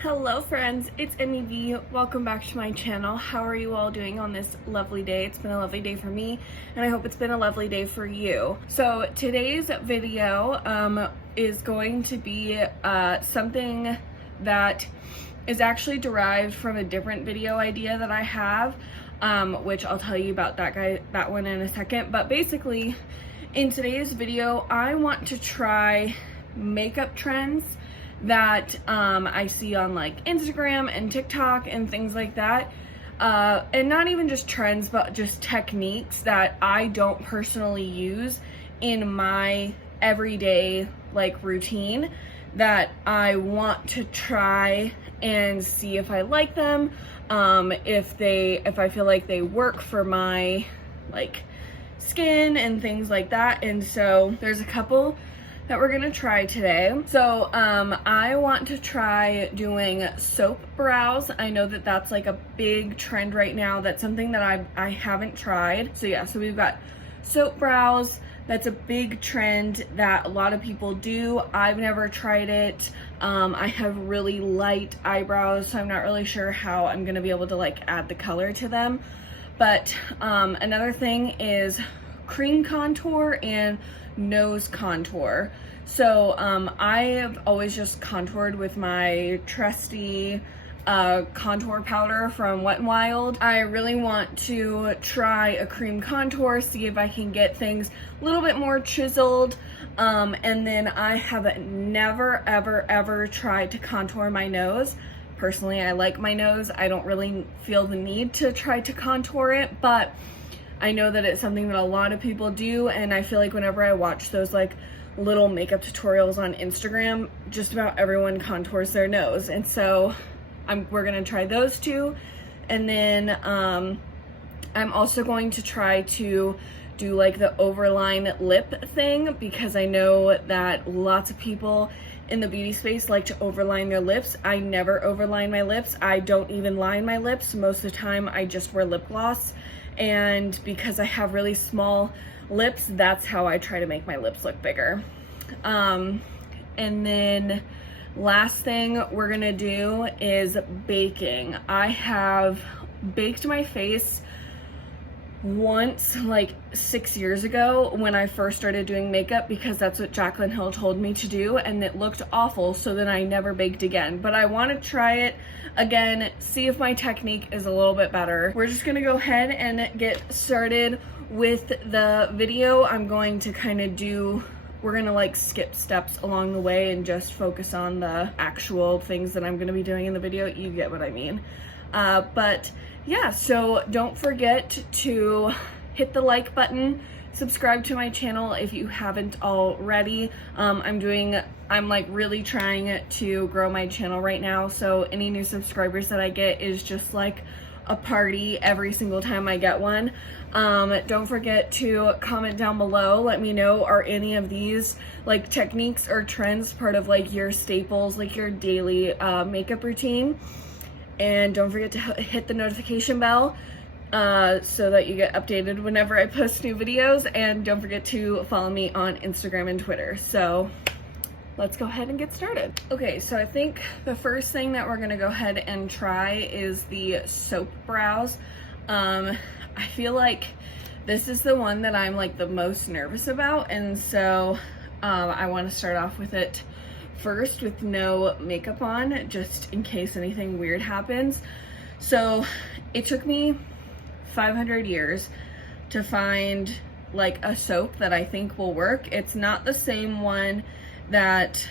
Hello friends, it's MEV. Welcome back to my channel. How are you all doing on this lovely day? It's been a lovely day for me, and I hope it's been a lovely day for you. So today's video is going to be something that is actually derived from a different video idea that I have, which I'll tell you about that one in a second. But basically, in today's video, I want to try makeup trends that I see on like Instagram and TikTok and things like that, and not even just trends, but just techniques that I don't personally use in my everyday like routine, that I want to try and see if I like them, if I feel like they work for my like skin and things like that. And so there's a couple that we're gonna try today. So I want to try doing soap brows. I know that that's like a big trend right now. That's something that I haven't tried. So yeah, so we've got soap brows. That's a big trend that a lot of people do. I've never tried it. I have really light eyebrows, so I'm not really sure how I'm gonna be able to like add the color to them. But another thing is cream contour and nose contour. So I have always just contoured with my trusty contour powder from Wet n Wild. I really want to try a cream contour, see if I can get things a little bit more chiseled. And then I have never ever tried to contour my nose. Personally, I like my nose. I don't really feel the need to try to contour it, but I know that it's something that a lot of people do, and I feel like whenever I watch those like little makeup tutorials on Instagram, just about everyone contours their nose. And so we're gonna try those two. And then I'm also going to try to do like the overline lip thing, because I know that lots of people in the beauty space like to overline their lips. I never overline my lips. I don't even line my lips. Most of the time I just wear lip gloss. And because I have really small lips, that's how I try to make my lips look bigger. And then last thing we're gonna do is baking. I have baked my face once like 6 years ago when I first started doing makeup, because that's what Jaclyn Hill told me to do, and it looked awful, so then I never baked again. But I want to try it again, see if my technique is a little bit better. We're just gonna go ahead and get started with the video. I'm going to kind of we're gonna like skip steps along the way and just focus on the actual things that I'm gonna be doing in the video. You get what I mean. But yeah, so don't forget to hit the like button, subscribe to my channel if you haven't already. I'm like really trying to grow my channel right now, so any new subscribers that I get is just like a party every single time I get one. Don't forget to comment down below. Let me know, are any of these like techniques or trends part of like your staples, like your daily makeup routine? And don't forget to hit the notification bell so that you get updated whenever I post new videos. And don't forget to follow me on Instagram and Twitter. So let's go ahead and get started. Okay, so I think the first thing that we're gonna go ahead and try is the soap brows. I feel like this is the one that I'm like the most nervous about, and so I want to start off with it first with no makeup on, just in case anything weird happens. So it took me 500 years to find like a soap that I think will work. It's not the same one that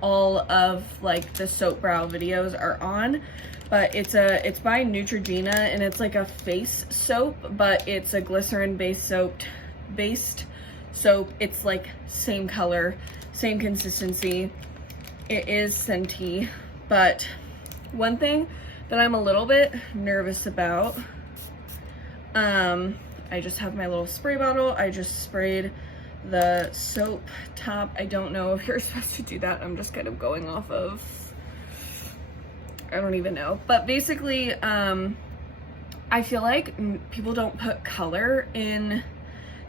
all of like the soap brow videos are on, but it's by Neutrogena, and it's like a face soap, but it's a glycerin based soap. It's like same color, same consistency. It is scenty, but one thing that I'm a little bit nervous about, I just have my little spray bottle. I just sprayed the soap top. I don't know if you're supposed to do that. I'm just kind of going off of, I don't even know. But basically, I feel like people don't put color in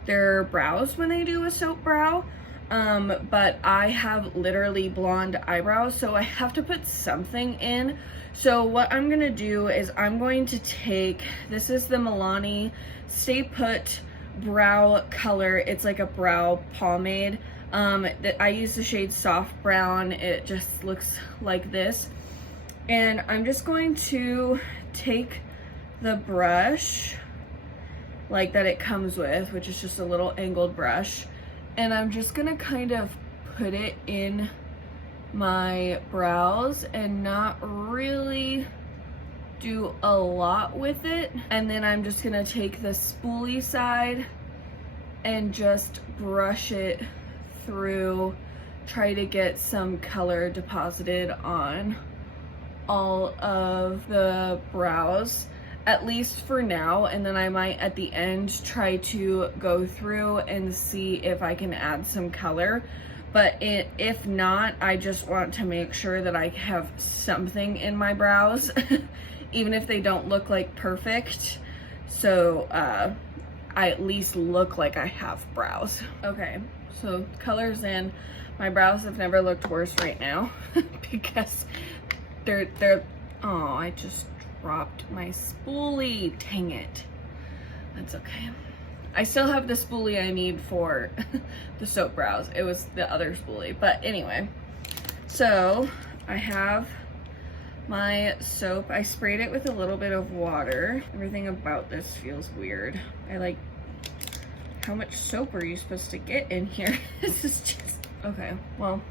their brows when they do a soap brow. but I have literally blonde eyebrows, so I have to put something in. So what I'm gonna do is I'm going to take, this is the Milani Stay Put brow color. It's like a brow pomade. I use the shade Soft Brown. It just looks like this. And I'm just going to take the brush like that it comes with, which is just a little angled brush, and I'm just gonna kind of put it in my brows and not really do a lot with it. And then I'm just gonna take the spoolie side and just brush it through, try to get some color deposited on all of the brows, at least for now. And then I might at the end try to go through and see if I can add some color. But if not, I just want to make sure that I have something in my brows, even if they don't look like perfect. So I at least look like I have brows. Okay, so color's in. My brows have never looked worse right now because they're, oh, I just dropped my spoolie. Dang it. That's okay. I still have the spoolie I need for the soap brows. It was the other spoolie. But anyway, so I have my soap. I sprayed it with a little bit of water. Everything about this feels weird. How much soap are you supposed to get in here? This is just, okay, well,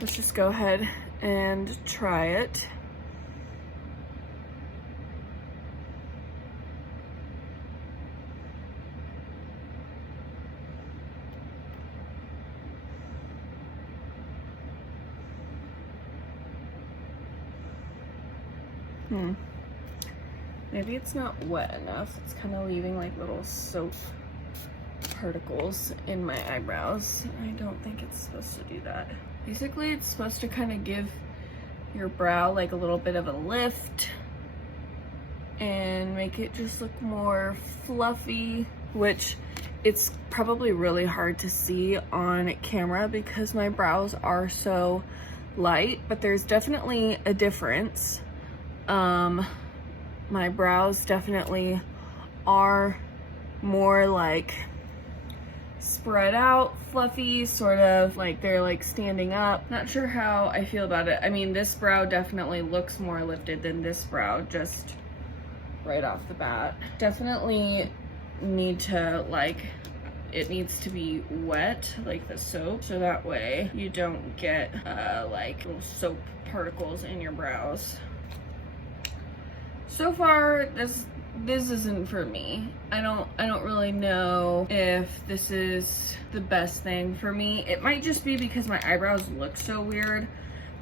let's just go ahead and try it. Maybe it's not wet enough. It's kind of leaving like little soap particles in my eyebrows. I don't think it's supposed to do that. Basically, it's supposed to kind of give your brow like a little bit of a lift and make it just look more fluffy, which it's probably really hard to see on camera because my brows are so light, but there's definitely a difference. My brows definitely are more like spread out, fluffy, sort of like they're like standing up. Not sure how I feel about it. I mean, this brow definitely looks more lifted than this brow, just right off the bat. Definitely need to like, it needs to be wet, like the soap, so that way you don't get like little soap particles in your brows. So far, this isn't for me. I don't really know if this is the best thing for me. It might just be because my eyebrows look so weird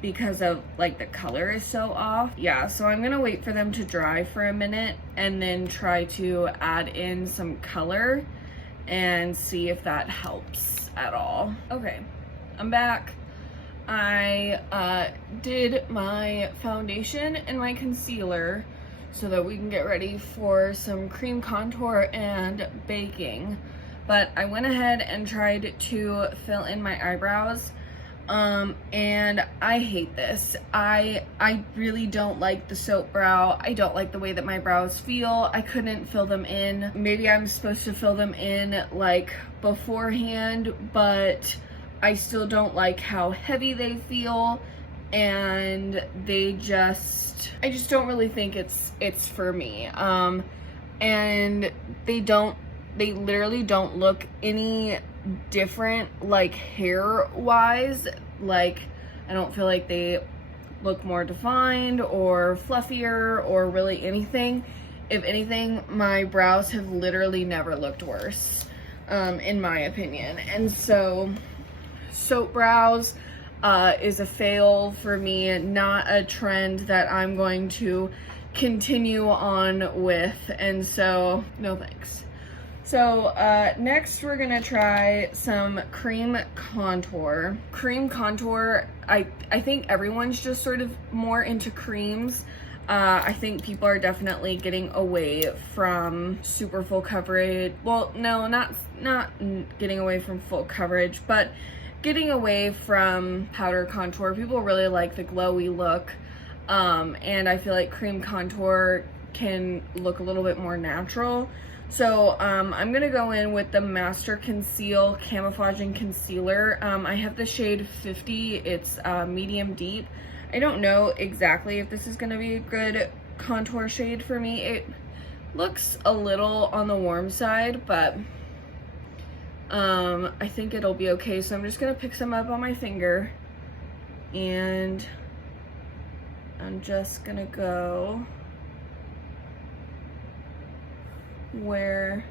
because of like the color is so off. Yeah, so I'm gonna wait for them to dry for a minute and then try to add in some color and see if that helps at all. Okay, I'm back. I did my foundation and my concealer so that we can get ready for some cream contour and baking. But I went ahead and tried to fill in my eyebrows, and I hate this. I really don't like the soap brow. I don't like the way that my brows feel. I couldn't fill them in. Maybe I'm supposed to fill them in like beforehand, but I still don't like how heavy they feel, and I just don't really think it's for me. And they literally don't look any different, like hair wise. Like, I don't feel like they look more defined or fluffier or really anything. If anything, my brows have literally never looked worse, in my opinion. And so soap brows is a fail for me, not a trend that I'm going to continue on with, and so no thanks. So next we're gonna try some cream contour. Cream contour, I think everyone's just sort of more into creams. I think people are definitely getting away from super full coverage. Well, no, not getting away from full coverage, but getting away from powder contour. People really like the glowy look, and I feel like cream contour can look a little bit more natural. So I'm gonna go in with the Master Conceal Camouflaging Concealer. I have the shade 50, it's medium deep. I don't know exactly if this is gonna be a good contour shade for me. It looks a little on the warm side, but I think it'll be okay. So I'm just gonna pick some up on my finger, and I'm just gonna go where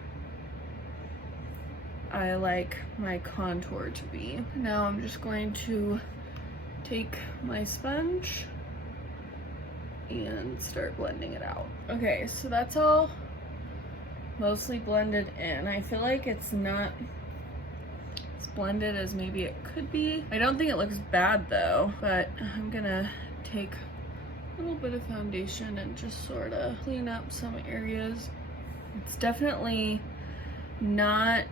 I like my contour to be. Now I'm just going to take my sponge and start blending it out. Okay, so that's all mostly blended in. I feel like it's not as blended as maybe it could be. I don't think it looks bad though, but I'm gonna take a little bit of foundation and just sort of clean up some areas. It's definitely not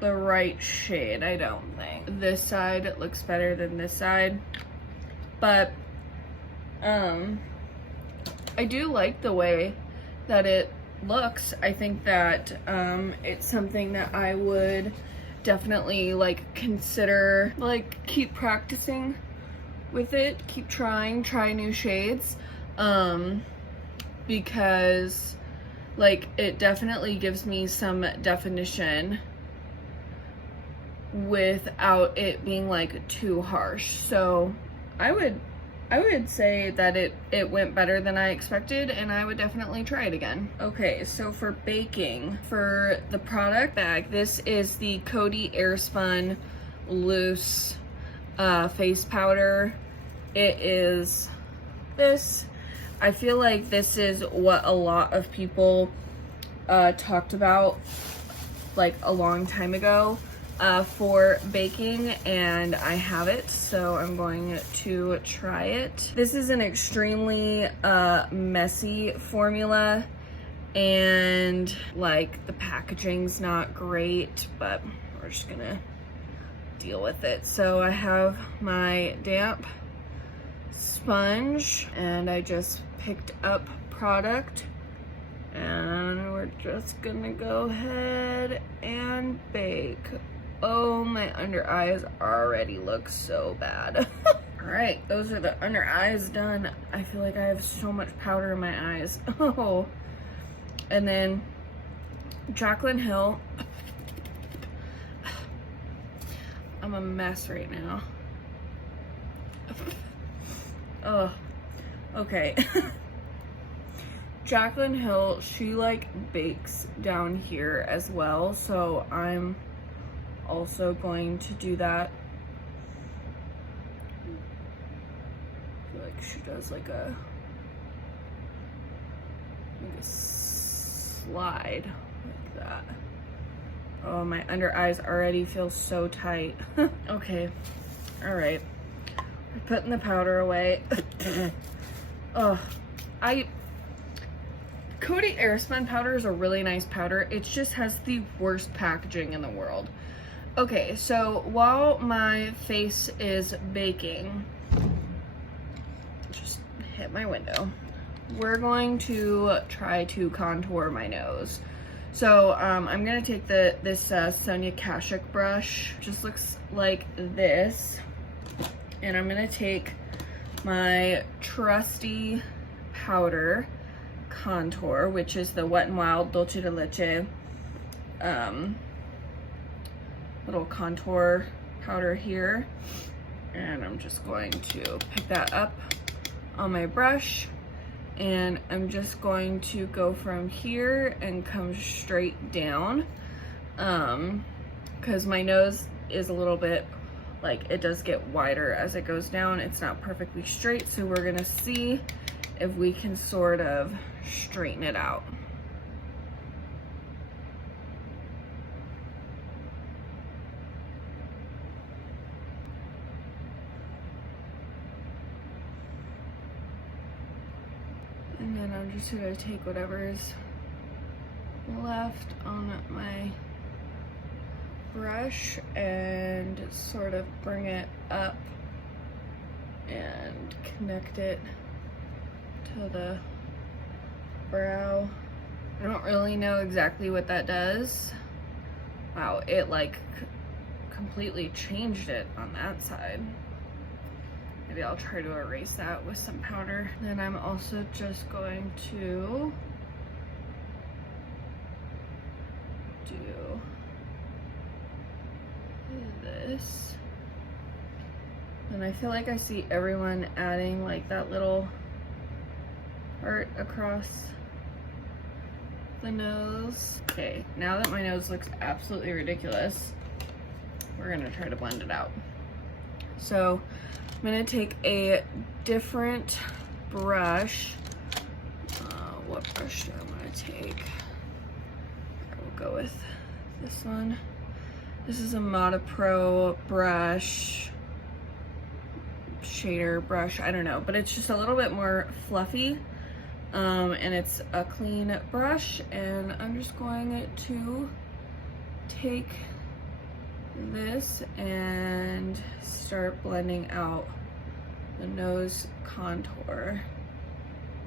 the right shade, I don't think. This side looks better than this side, but I do like the way that it looks. I think that it's something that I would definitely like consider, like keep practicing with it, keep try new shades, because like it definitely gives me some definition without it being like too harsh. So I would say that it went better than I expected, and I would definitely try it again. Okay, so for baking, for the product bag, this is the Coty Airspun Loose face powder. It is this. I feel like this is what a lot of people talked about like a long time ago for baking, and I have it, so I'm going to try it. This is an extremely messy formula, and like the packaging's not great, but we're just gonna deal with it. So I have my damp sponge, and I just picked up product, and we're just gonna go ahead and bake. Oh, my under eyes already look so bad. All right, those are the under eyes done. I feel like I have so much powder in my eyes. Oh, and then Jaclyn Hill. I'm a mess right now. Oh, okay. Jaclyn Hill, she like bakes down here as well, so I'm also going to do that. I feel like she does like a slide like that. Oh, my under eyes already feel so tight. Okay, all right. We're putting the powder away. Oh, Coty Airspun powder is a really nice powder. It just has the worst packaging in the world. Okay, so while my face is baking, just hit my window, we're going to try to contour my nose. So I'm gonna take this Sonia Kashuk brush, just looks like this, and I'm gonna take my trusty powder contour, which is the Wet n Wild Dolce de Leche little contour powder here, and I'm just going to pick that up on my brush, and I'm just going to go from here and come straight down, because my nose is a little bit like, it does get wider as it goes down. It's not perfectly straight, so we're gonna see if we can sort of straighten it out. And then I'm just gonna take whatever's left on my brush and sort of bring it up and connect it to the brow. I don't really know exactly what that does. Wow, it like completely changed it on that side. Maybe I'll try to erase that with some powder. Then I'm also just going to do this. And I feel like I see everyone adding like that little part across the nose. Okay, now that my nose looks absolutely ridiculous, we're gonna try to blend it out. So I'm gonna take a different brush. What brush do I wanna take? I will go with this one. This is a Mata Pro brush, shader brush, I don't know, but it's just a little bit more fluffy. And it's a clean brush, and I'm just going to take this and start blending out the nose contour.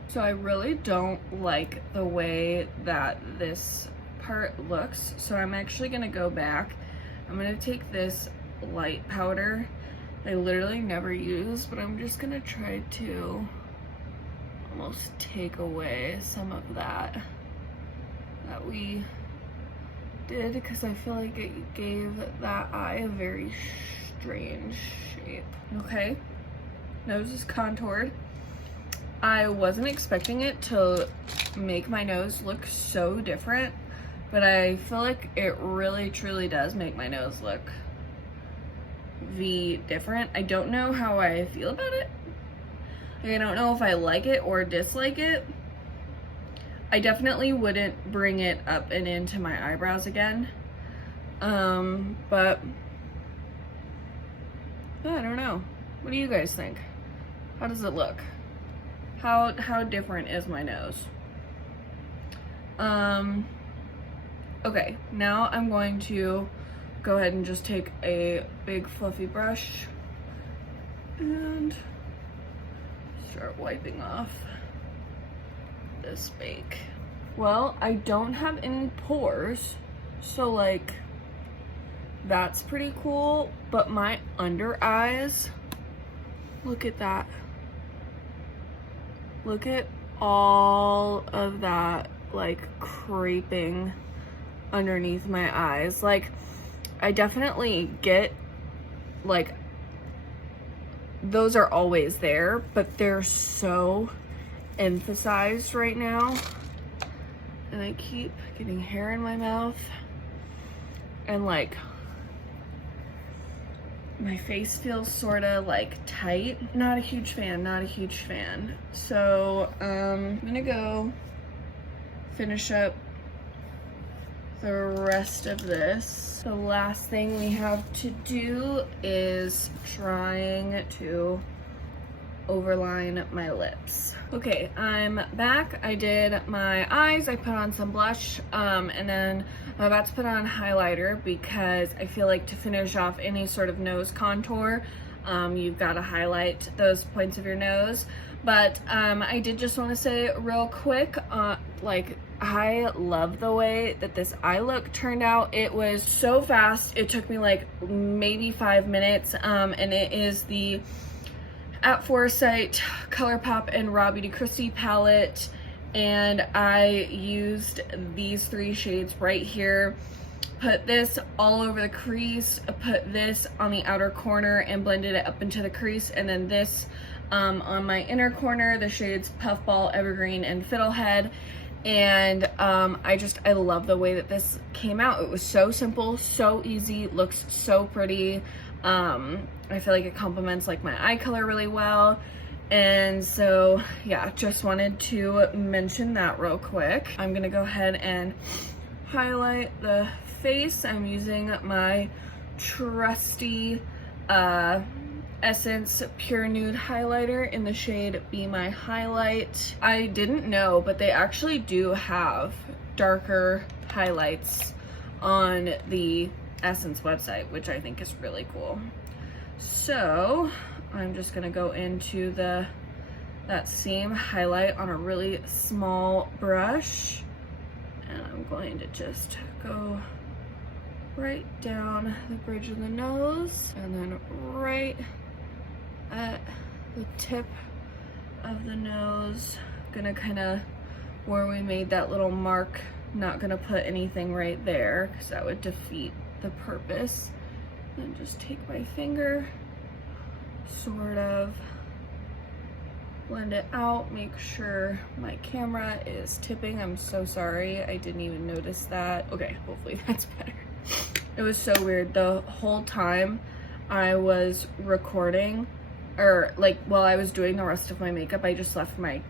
So I really don't like the way that this part looks, so I'm actually gonna go back. I'm gonna take this light powder I literally never use, but I'm just gonna try to almost take away some of that we did, because I feel like it gave that eye a very strange shape. Okay, nose is contoured. I wasn't expecting it to make my nose look so different, but I feel like it really truly does make my nose look different. I don't know how I feel about it. I don't know if I like it or dislike it. I definitely wouldn't bring it up and into my eyebrows again. But I don't know. What do you guys think? How does it look? How different is my nose? Okay, now I'm going to go ahead and just take a big fluffy brush and start wiping off this bake. Well, I don't have any pores, so like that's pretty cool, but my under eyes, look at that. Look at all of that like creeping underneath my eyes. Like, I definitely get like those are always there, but they're so emphasized right now, and I keep getting hair in my mouth, and like my face feels sort of like tight. Not a huge fan, not a huge fan. So I'm gonna go finish up the rest of this. The last thing we have to do is trying to overline my lips. Okay, I'm back. I did my eyes, I put on some blush, and then I'm about to put on highlighter, because I feel like to finish off any sort of nose contour, you've got to highlight those points of your nose. But I did just want to say real quick, like, I love the way that this eye look turned out. It was so fast. It took me like maybe 5 minutes, and it is the At Foresight ColourPop and Raw Beauty Christie palette, and I used these 3 shades right here. Put this all over the crease, put this on the outer corner and blended it up into the crease, and then this on my inner corner, the shades Puffball, Evergreen, and Fiddlehead. And I love the way that this came out. It was so simple, so easy, looks so pretty. I feel like it complements like my eye color really well. And so yeah, just wanted to mention that real quick. I'm gonna go ahead and highlight the face. I'm using my trusty Essence Pure Nude highlighter in the shade Be My Highlight. I didn't know, but they actually do have darker highlights on the Essence website, which I think is really cool. So I'm just gonna go into that same highlight on a really small brush, and I'm going to just go right down the bridge of the nose, and then right at the tip of the nose. Gonna kind of where we made that little mark, not gonna put anything right there because that would defeat the purpose. And just take my finger, sort of blend it out, make sure my camera is tipping. I'm so sorry, I didn't even notice that. Okay, hopefully that's better. It was so weird. The whole time I was recording, or like while I was doing the rest of my makeup, I just left my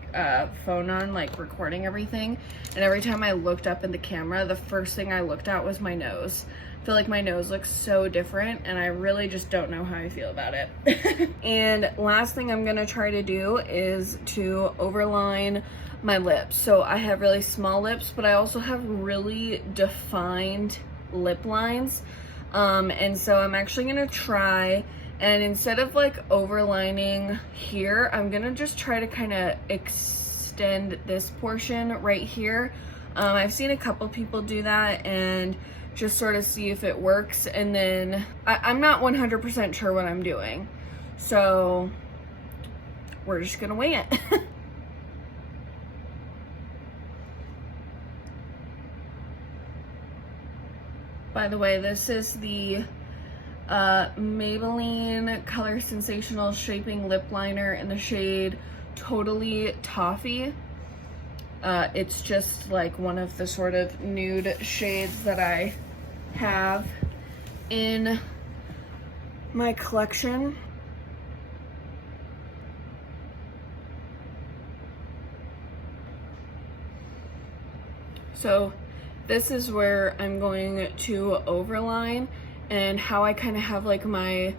phone on, like recording everything. And every time I looked up in the camera, the first thing I looked at was my nose. I feel like my nose looks so different, and I really just don't know how I feel about it. And last thing I'm gonna try to do is to overline my lips. So I have really small lips, but I also have really defined lip lines. And so I'm actually gonna try, and instead of like overlining here, I'm gonna just try to kind of extend this portion right here. I've seen a couple people do that and just sort of see if it works, and then I'm not 100% sure what I'm doing, so we're just gonna wing it. By the way, this is the Maybelline Color Sensational Shaping Lip Liner in the shade Totally Toffee. It's just like one of the sort of nude shades that I have in my collection. So this is where I'm going to overline, and how I kind of have like my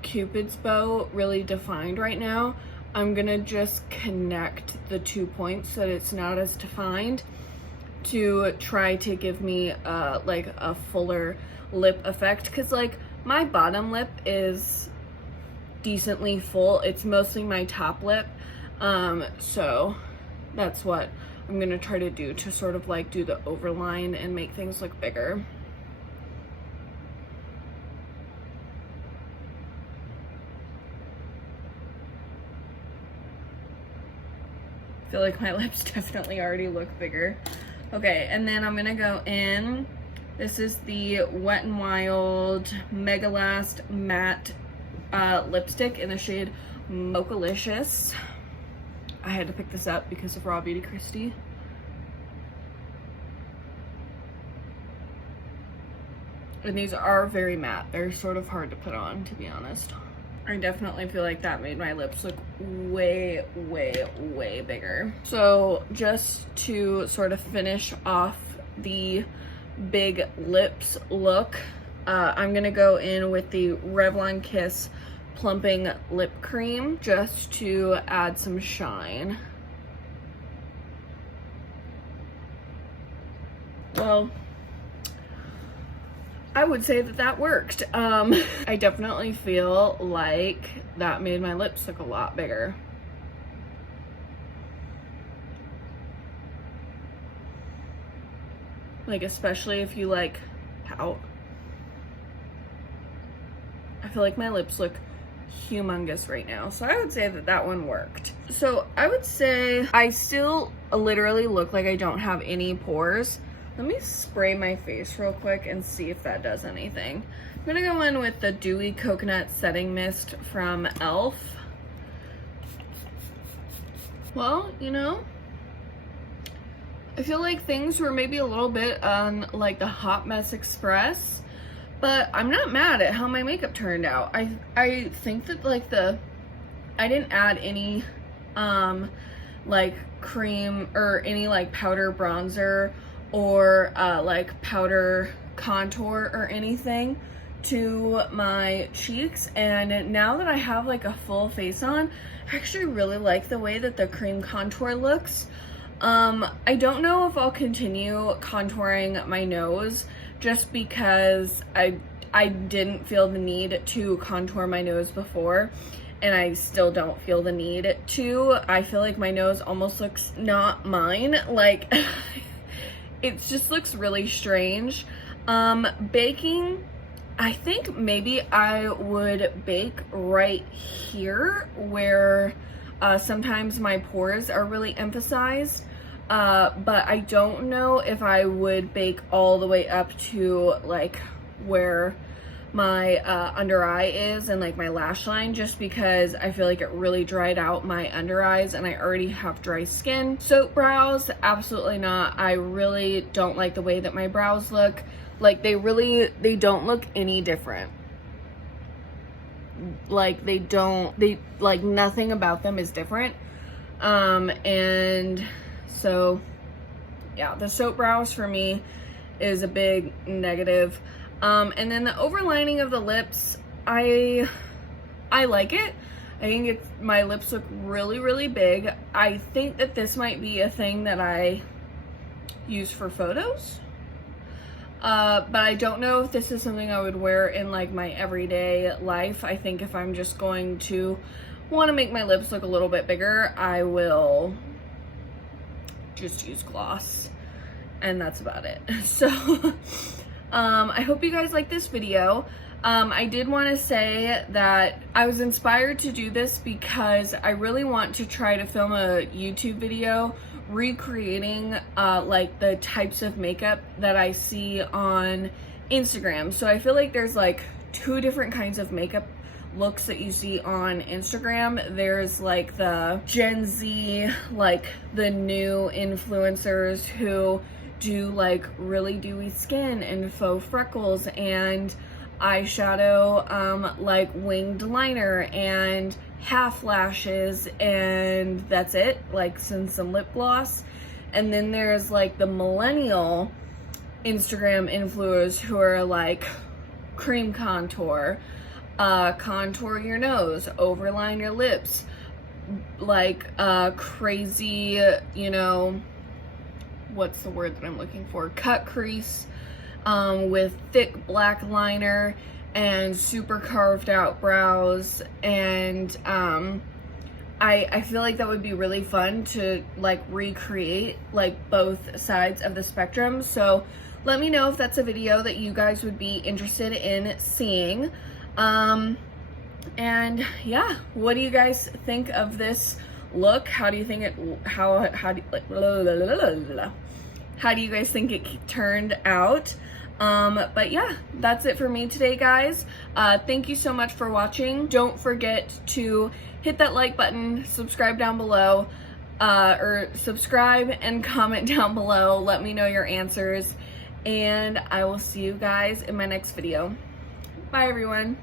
Cupid's bow really defined right now. I'm gonna just connect the 2 points so that it's not as defined, to try to give me like a fuller lip effect, because like my bottom lip is decently full. It's mostly my top lip, so that's what I'm gonna try to do to sort of like do the overline and make things look bigger. I feel like my lips definitely already look bigger. Okay, and then I'm gonna go in. This is the Wet n Wild Mega Last Matte lipstick in the shade Mochalicious. I had to pick this up because of Raw Beauty Kristi. And these are very matte. They're sort of hard to put on, to be honest. I definitely feel like that made my lips look way, way, way bigger. So just to sort of finish off the big lips look, I'm gonna go in with the Revlon Kiss Plumping Lip Cream just to add some shine. Well, I would say that that worked. I definitely feel like that made my lips look a lot bigger. Like, especially if you like pout. I feel like my lips look humongous right now, so I would say that that one worked. So I would say I still literally look like I don't have any pores. Let me spray my face real quick and see if that does anything. I'm gonna go in with the Dewy Coconut Setting Mist from e.l.f. Well, you know, I feel like things were maybe a little bit on like the Hot Mess Express, but I'm not mad at how my makeup turned out. I think that like I didn't add any like cream or any like powder bronzer or like powder contour or anything to my cheeks, and now that I have like a full face on, I actually really like the way that the cream contour looks. I don't know if I'll continue contouring my nose just because I didn't feel the need to contour my nose before, and I still don't feel the need to. I feel like my nose almost looks not mine. Like, it just looks really strange. Baking, I think maybe I would bake right here where sometimes my pores are really emphasized. But I don't know if I would bake all the way up to like where my under eye is and like my lash line, just because I feel like it really dried out my under eyes and I already have dry skin. Soap brows, absolutely not. I really don't like the way that my brows look. Like, they don't look any different. Like, like nothing about them is different. And so yeah, the soap brows for me is a big negative. And then the overlining of the lips, I like it. I think my lips look really, really big. I think that this might be a thing that I use for photos. But I don't know if this is something I would wear in like my everyday life. I think if I'm just going to want to make my lips look a little bit bigger, I will just use gloss, and that's about it. So I hope you guys like this video. I did want to say that I was inspired to do this because I really want to try to film a YouTube video recreating like the types of makeup that I see on Instagram. So I feel like there's like 2 different kinds of makeup looks that you see on Instagram. There's like the Gen Z, like the new influencers who do like really dewy skin and faux freckles and eyeshadow, like winged liner and half lashes, and that's it, like some lip gloss. And then there's like the millennial Instagram influencers who are like cream contour, contour your nose, overline your lips, like crazy, you know, what's the word that I'm looking for, cut crease, with thick black liner and super carved out brows. And I feel like that would be really fun to like recreate like both sides of the spectrum. So let me know if that's a video that you guys would be interested in seeing. And yeah, what do you guys think of this look? How do you think it, how do you guys think it turned out? But yeah, that's it for me today, guys. Thank you so much for watching. Don't forget to hit that like button, subscribe down below, or subscribe and comment down below. Let me know your answers, and I will see you guys in my next video. Bye, everyone.